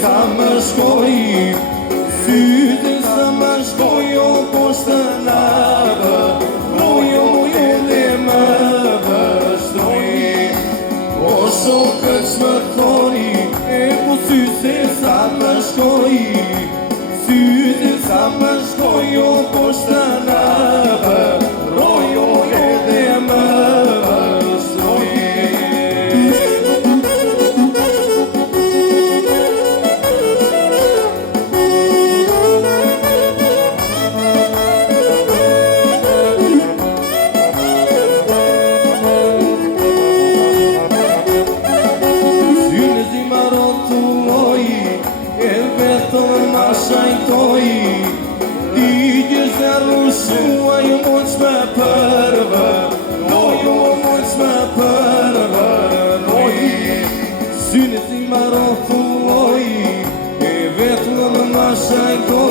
sa më shkoj, sytë sa më shkoj, o poshtë nabë, rojo dhe më vështoj. O shokët që më thoni, e po sytë sa më shkoj, sytë sa më shkoj, o poshtë nabë, rojo dhe më vështoj. Suaj mos me përvë, nojo mos me përvë, noji. Synet i marotuoj, e vetëm më shajtoj.